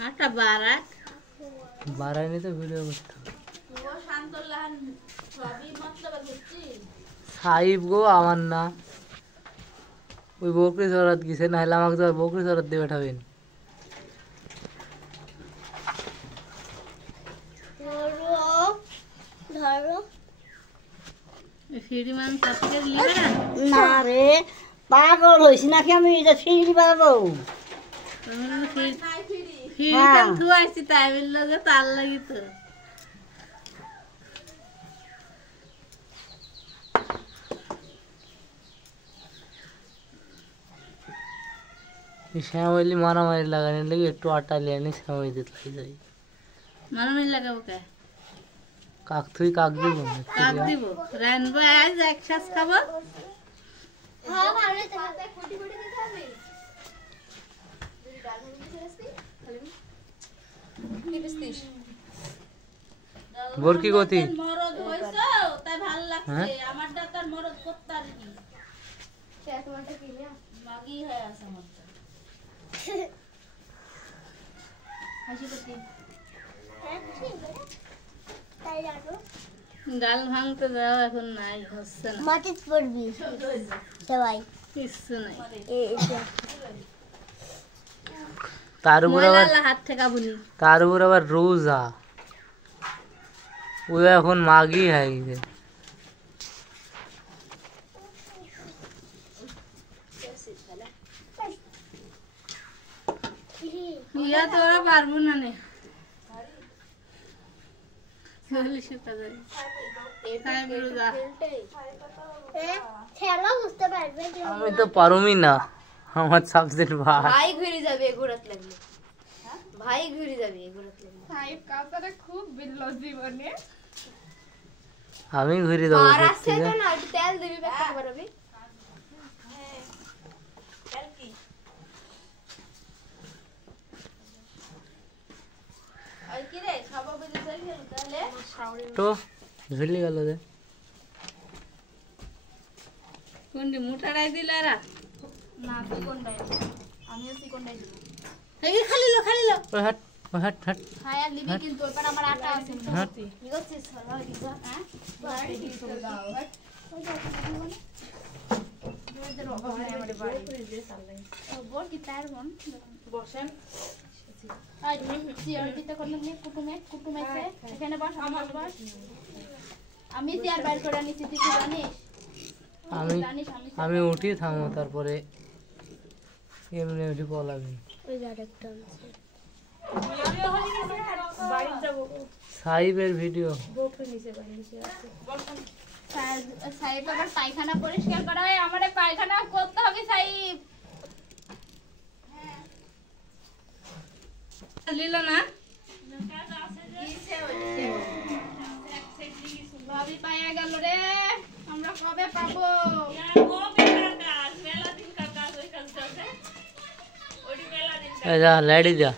একটা বারাক বারাইনি তো ভিডিও করতে ও শান্তলাহ সবই মতলব করছি সাইব গো আমার না ওই বকরি চড়াত গেছে না হলে আমাকে তো আর বকরি চড়াত দিয়ে বেঠাবেন ফিরিমান কাপকে লিবে না না রে পাগল হইছি নাকি আমি এটা ফিরি পাবো ফিরিতাম থুয়াইছি তাই বললো যে তার লাগি তো শ্যামাইলি মারামারি লাগানোর লাগে একটু আটা লিয়ে আনি শ্যামাই দিতে যাই মারামারি লাগাবো কে কাক তুই কাক দিব কাক দিব রানবো আজ এক শ্বাস খাবো বরকি গতি মরদ হইছো তাই ভালো লাগছে আমারটা তার মরদ করতে আর কি তোমারটা কি না মাগি হয়ে আছে আমারটা হাসি করতে গাল ভাঙতে যাও এখন নাই হচ্ছে না মাটি পড়বি সবাই কিছু নাই তার উপর আবার হাত থেকে বুনি তার উপর আবার রোজা ও এখন মাগি হয়ে গেছে ইয়া তো ওরা পারবো না নে চল্লিশে কাজে আমি তো পারুমি না আমার সাবজেক্ট ভাই ভাই ঘুরে যাবে ঘোরাত লাগলে ভাই ঘুরে যাবে ঘোরাত লাগলে সাহেব কাউসারে খুব বিল্ল জীবনে আমি ঘুরে দেবো আর আছে তো না একটু তেল দিবি ব্যাপার করবি তেল কি আর কি রে খাবো বুঝে চল গেল তাহলে তো ঝুলি গেল যে কোনটি মোটারাই দিলারা না কোনটাই আমিও কোনটাই দিব এই খালি লো ওই হাট ওই হাট হাট হ্যাঁ আর লিবি কিন্তু ওই পার আমার আটা আছে হাট নিগছিস হয় দিছ হ্যাঁ বাড়ি দিছ দাও ওই যাও বোর কি তার মন বসেন আই চেয়ার দিতে কোন নে কুটুমে আছে এখানে বস আমার বস আমি চেয়ার বাইর করে আনিছি তুই কি জানিস আমি উঠি থামো তারপরে এমনি উঠি পলাবি ওই আরেকটা আছে বাড়ি যাব সাইবের ভিডিও বউকে নিচে বাড়ি নিচে আছে সাহেব আবার পায়খানা পরিষ্কার করা হয় আমারে পায়খানা করতে হবে সাহেব লিল না ভাবি পায়া গেল রে আমরা কবে পাবো যা লাইট যা